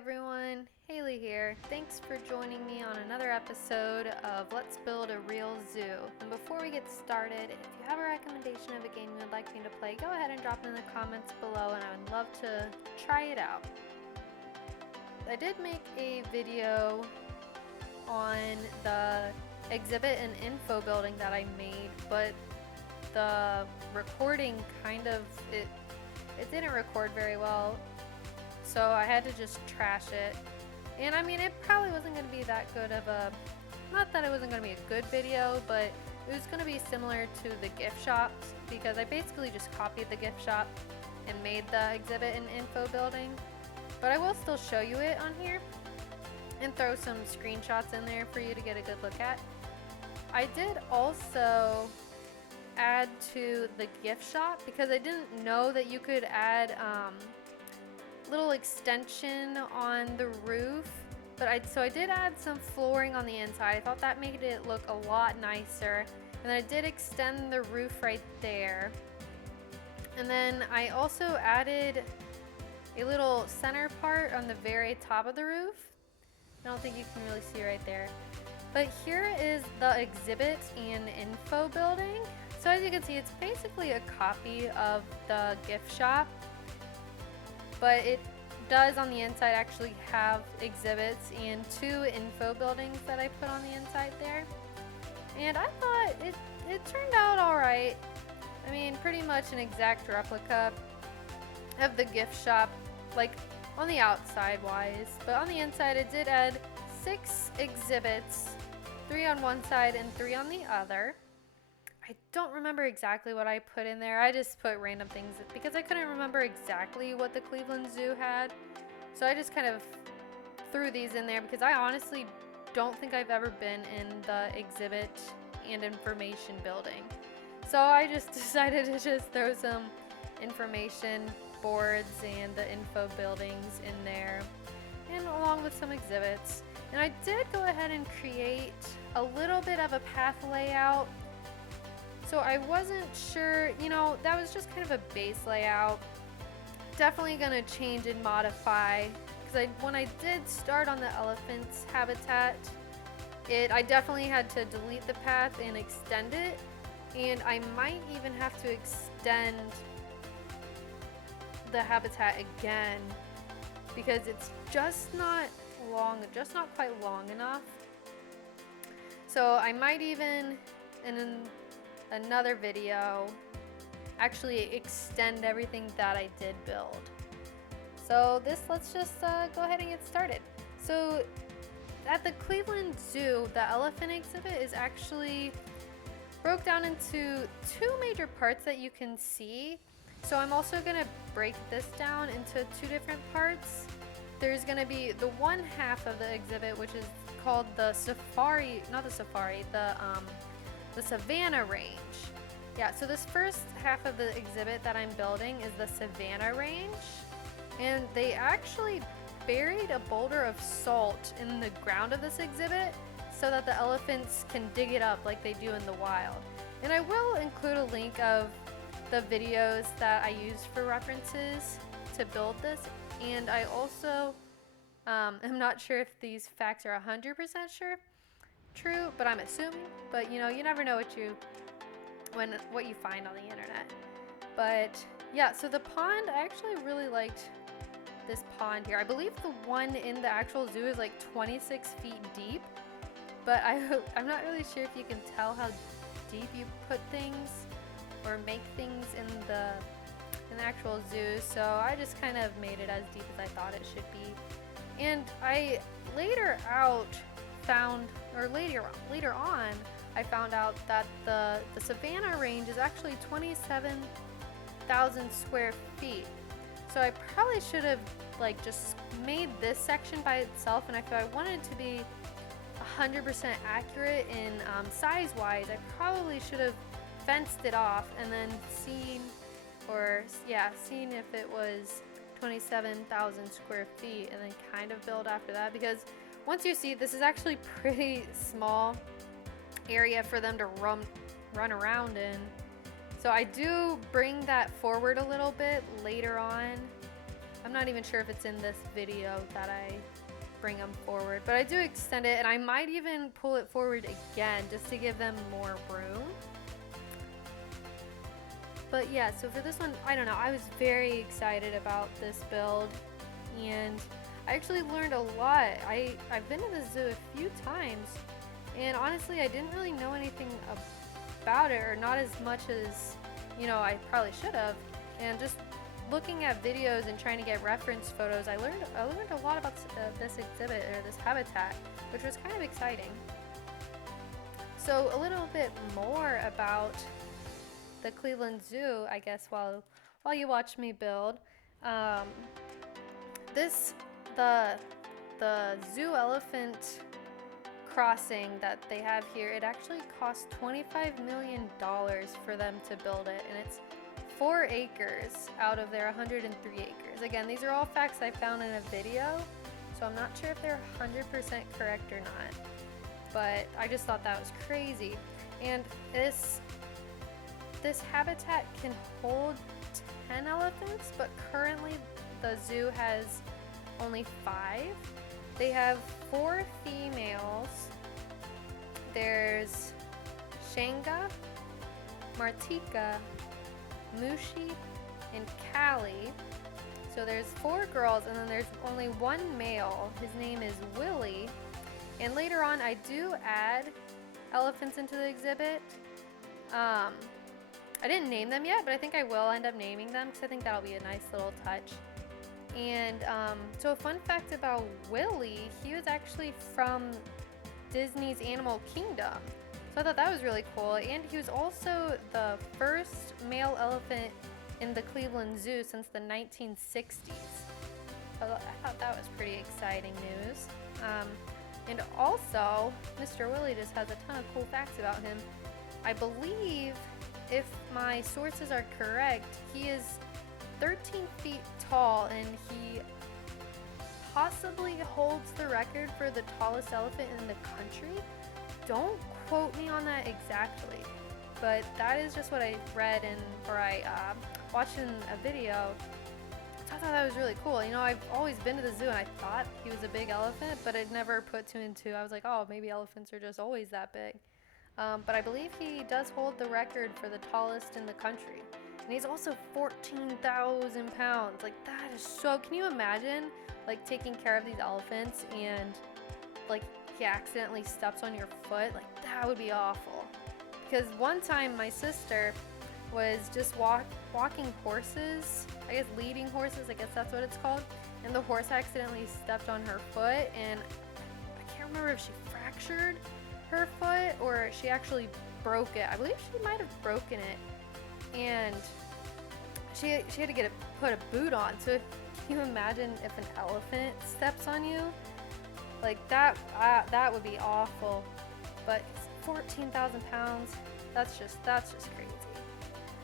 everyone, Haley here. Thanks for joining me on another episode of Let's Build a Real Zoo. And before we get started, if you have a recommendation of a game you would like me to play, go ahead and drop it in the comments below and I would love to try it out. I did make a video on the exhibit and info building that I made, but the recording it didn't record very well. So I had to just trash it. And I mean, it probably wasn't going to be that good of a, not that it wasn't going to be a good video, but it was going to be similar to the gift shops because I basically just copied the gift shop and made the exhibit and info building. But I will still show you it on here and throw some screenshots in there for you to get a good look at. I did also add to the gift shop because I didn't know that you could add little extension on the roof, so I did add some flooring on the inside. I thought that made it look a lot nicer, and then I did extend the roof right there. And then I also added a little center part on the very top of the roof. I don't think you can really see right there, but here is the exhibit and info building. So as you can see, it's basically a copy of the gift shop, but it does on the inside actually have exhibits and 2 info buildings that I put on the inside there. And I thought it turned out alright. I mean, pretty much an exact replica of the gift shop, like on the outside wise, but on the inside it did add 6 exhibits, 3 on one side and 3 on the other. I don't remember exactly what I put in there. I just put random things because I couldn't remember exactly what the Cleveland Zoo had. So I just kind of threw these in there because I honestly don't think I've ever been in the exhibit and information building. So I just decided to just throw some information boards and the info buildings in there, and along with some exhibits. And I did go ahead and create a little bit of a path layout. So I wasn't sure, that was just kind of a base layout. Definitely gonna change and modify, because when I did start on the elephant's habitat, I definitely had to delete the path and extend it, and I might even have to extend the habitat again because it's just not quite long enough. So I might even, in another video, actually extend everything that I did build. So let's just go ahead and get started. So at the Cleveland Zoo, the elephant exhibit is actually broke down into 2 major parts that you can see. So I'm also going to break this down into 2 different parts. There's going to be the one half of the exhibit, which is called the Savannah range. Yeah, so this first half of the exhibit that I'm building is the Savannah range, and they actually buried a boulder of salt in the ground of this exhibit so that the elephants can dig it up like they do in the wild. And I will include a link of the videos that I used for references to build this, and I also am not sure if these facts are 100% true, but I'm assuming. But you never know what you find on the internet. But yeah, so the pond, I actually really liked this pond here. I believe the one in the actual zoo is like 26 feet deep, but I'm not really sure if you can tell how deep you put things or make things in the actual zoo. So I just kind of made it as deep as I thought it should be. And I later on I found out that the Savannah range is actually 27,000 square feet. So I probably should have just made this section by itself, and if I wanted to be 100% accurate in size wise, I probably should have fenced it off and then seen if it was 27,000 square feet and then kind of build after that, because once you see, this is actually pretty small area for them to run around in. So I do bring that forward a little bit later on I'm not even sure if it's in this video that I bring them forward, but I do extend it, and I might even pull it forward again just to give them more room. But yeah, so for this one, I don't know, I was very excited about this build, and I actually learned a lot. I've been to the zoo a few times, and honestly I didn't really know anything about it, or not as much as, you know, I probably should have. And just looking at videos and trying to get reference photos, I learned a lot about this exhibit, or this habitat, which was kind of exciting. So a little bit more about the Cleveland Zoo, I guess, while you watch me build. The zoo elephant crossing that they have here, it actually cost $25 million for them to build it, and it's 4 acres out of their 103 acres. Again, these are all facts I found in a video, so I'm not sure if they're 100% correct or not, but I just thought that was crazy. And this habitat can hold 10 elephants, but currently the zoo has only 5. They have 4 females. There's Shanga, Martika, Mushi, and Callie. So there's 4 girls, and then there's only 1 male. His name is Willie. And later on, I do add elephants into the exhibit. I didn't name them yet, but I think I will end up naming them because I think that'll be a nice little touch. And so a fun fact about Willie, he was actually from Disney's Animal Kingdom. So I thought that was really cool. And he was also the first male elephant in the Cleveland Zoo since the 1960s. So I thought that was pretty exciting news. And also, Mr. Willie just has a ton of cool facts about him. I believe, if my sources are correct, he is 13 feet tall, and he possibly holds the record for the tallest elephant in the country. Don't quote me on that exactly, but that is just what I read or I watched in a video. So I thought that was really cool. You know, I've always been to the zoo and I thought he was a big elephant, but I'd never put 2 and 2. I was like, oh, maybe elephants are just always that big. But I believe he does hold the record for the tallest in the country. And he's also 14,000 pounds. Like, that is so, can you imagine, like, taking care of these elephants and, like, he accidentally steps on your foot? Like, that would be awful. Because one time my sister was just walking horses, I guess leading horses, I guess that's what it's called, and the horse accidentally stepped on her foot, and I can't remember if she fractured her foot or she actually broke it. I believe she might have broken it, and she had to put a boot on. So can you imagine if an elephant steps on you? Like, that would be awful. But 14,000 pounds, that's just crazy.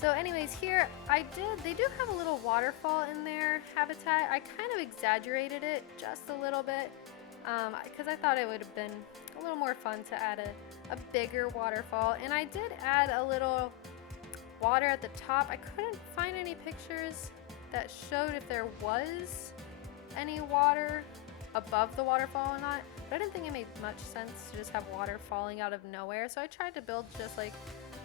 So anyways, here they do have a little waterfall in their habitat. I kind of exaggerated it just a little bit because I thought it would have been a little more fun to add a bigger waterfall. And I did add a little water at the top. I couldn't find any pictures that showed if there was any water above the waterfall or not, but I didn't think it made much sense to just have water falling out of nowhere, so I tried to build just like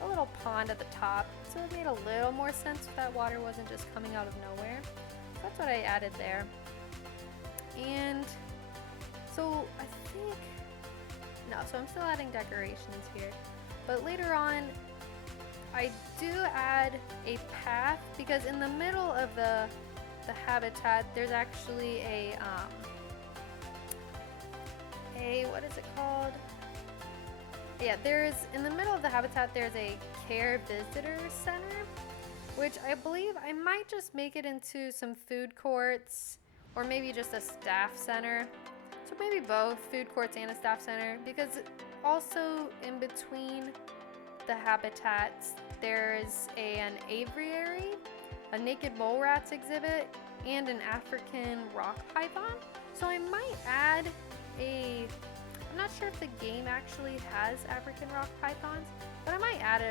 a little pond at the top, so it made a little more sense if that water wasn't just coming out of nowhere. So that's what I added there. And so I think, no, so I'm still adding decorations here, but later on I do add a path, because in the middle of the habitat there's actually a what is it called? Yeah, in the middle of the habitat there's a care visitor center, which I believe I might just make it into some food courts, or maybe just a staff center. So maybe both food courts and a staff center, because also in between the habitats there's an aviary, a naked mole rats exhibit, and an African rock python. So I might add I'm not sure if the game actually has African rock pythons, but I might add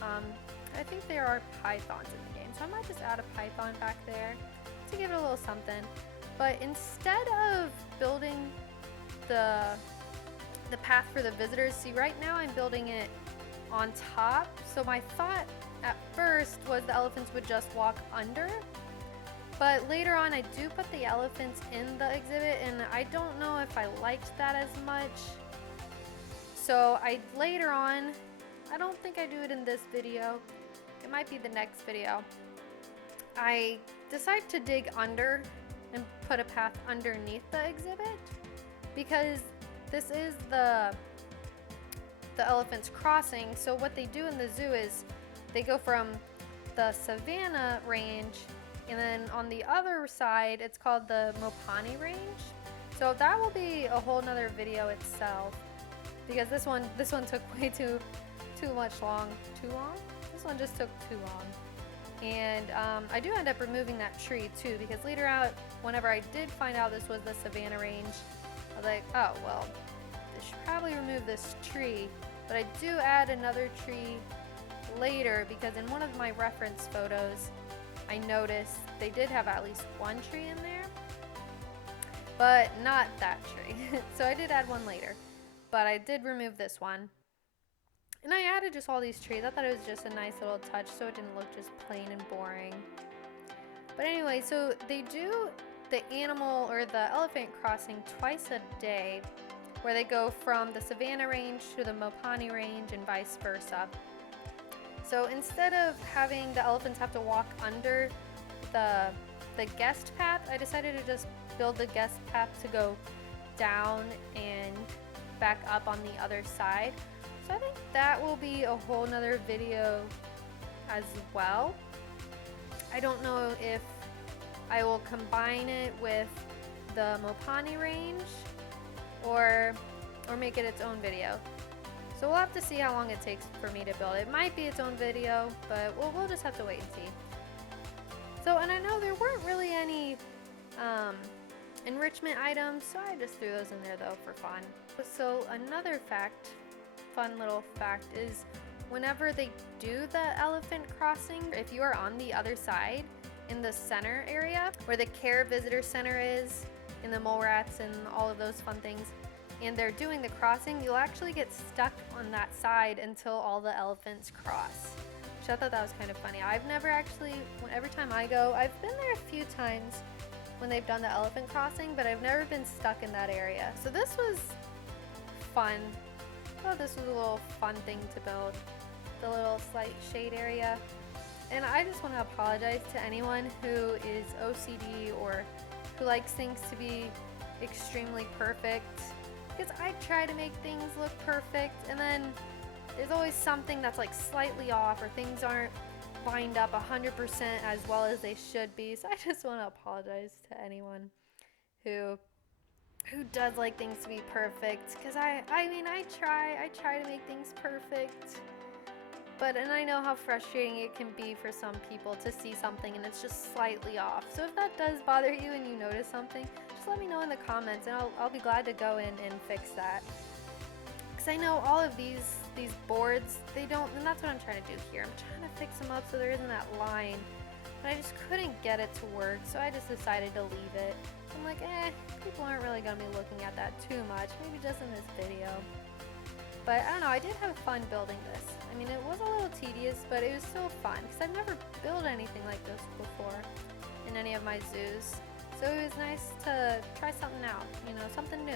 I think there are pythons in the game, so I might just add a python back there to give it a little something. But instead of building the path for the visitors, see right now I'm building it on top. So my thought at first was the elephants would just walk under. But later on I do put the elephants in the exhibit, and I don't know if I liked that as much. So later on, I don't think I do it in this video. It might be the next video. I decide to dig under and put a path underneath the exhibit because this is the elephants crossing. So what they do in the zoo is they go from the Savannah range, and then on the other side it's called the Mopani range. So that will be a whole nother video itself, because this one took way too long. This one just took too long. And I do end up removing that tree too, because later out, whenever I did find out this was the Savannah range, I was like, oh well, I should probably remove this tree. But I do add another tree later, because in one of my reference photos I noticed they did have at least one tree in there, but not that tree. So I did add one later, but I did remove this one. And I added just all these trees. I thought it was just a nice little touch so it didn't look just plain and boring. But anyway, so they do the animal or the elephant crossing twice a day, where they go from the Savannah range to the Mopani range and vice versa. So instead of having the elephants have to walk under the guest path, I decided to just build the guest path to go down and back up on the other side. So I think that will be a whole nother video as well. I don't know if I will combine it with the Mopani range or make it its own video. So we'll have to see how long it takes for me to build it. It might be its own video, but we'll just have to wait and see. So, and I know there weren't really any enrichment items, so I just threw those in there though for fun. So another fun little fact is, whenever they do the elephant crossing, if you are on the other side in the center area where the care visitor center is, and the mole rats and all of those fun things, and they're doing the crossing, you'll actually get stuck on that side until all the elephants cross, which I thought that was kind of funny. I've never actually, every time I go, I've been there a few times when they've done the elephant crossing, but I've never been stuck in that area. So this was fun. I thought this was a little fun thing to build, the little slight shade area. And I just want to apologize to anyone who is OCD or who likes things to be extremely perfect, because I try to make things look perfect, and then there's always something that's like slightly off, or things aren't lined up 100% as well as they should be. So I just want to apologize to anyone who does like things to be perfect, because I mean I try to make things perfect, and I know how frustrating it can be for some people to see something and it's just slightly off. So if that does bother you and you notice something, just let me know in the comments, and I'll be glad to go in and fix that. Because I know all of these boards, they don't, and that's what I'm trying to do here. I'm trying to fix them up so there isn't that line, but I just couldn't get it to work, so I just decided to leave it. I'm like, people aren't really going to be looking at that too much, maybe just in this video. But I don't know, I did have fun building this. I mean, it was a little tedious, but it was still fun, because I've never built anything like this before in any of my zoos. So it was nice to try something out, something new.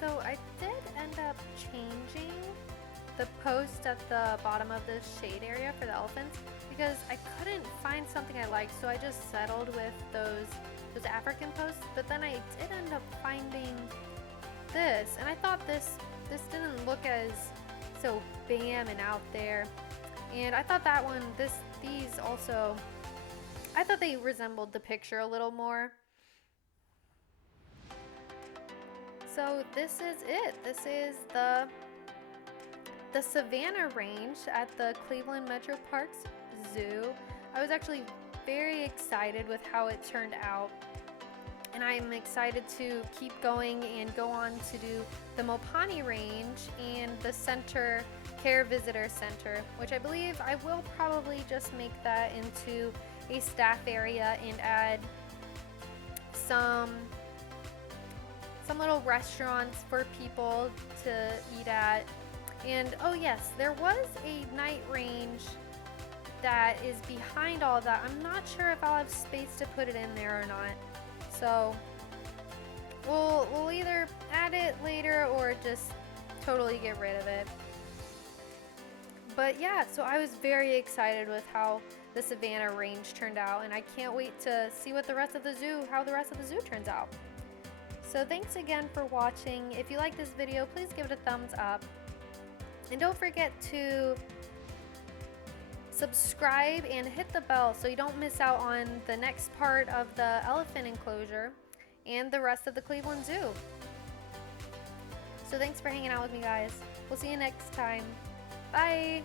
So I did end up changing the post at the bottom of the shade area for the elephants because I couldn't find something I liked, so I just settled with those African posts. But then I did end up finding this, and I thought this didn't look as so bam and out there, and I thought that one, these also, I thought they resembled the picture a little more. So this is it. This is the Savannah range at the Cleveland Metroparks Zoo. I was actually very excited with how it turned out, and I'm excited to keep going and go on to do the Mopani range and the Center Care Visitor Center, which I believe I will probably just make that into a staff area and add some little restaurants for people to eat at. And oh yes, there was a night range that is behind all that. I'm not sure if I'll have space to put it in there or not. So we'll either add it later or just totally get rid of it. But yeah, so I was very excited with how the Savannah range turned out, and I can't wait to see how the rest of the zoo turns out. So thanks again for watching. If you like this video, please give it a thumbs up. And don't forget to subscribe and hit the bell so you don't miss out on the next part of the elephant enclosure and the rest of the Cleveland Zoo. So thanks for hanging out with me, guys. We'll see you next time. Bye!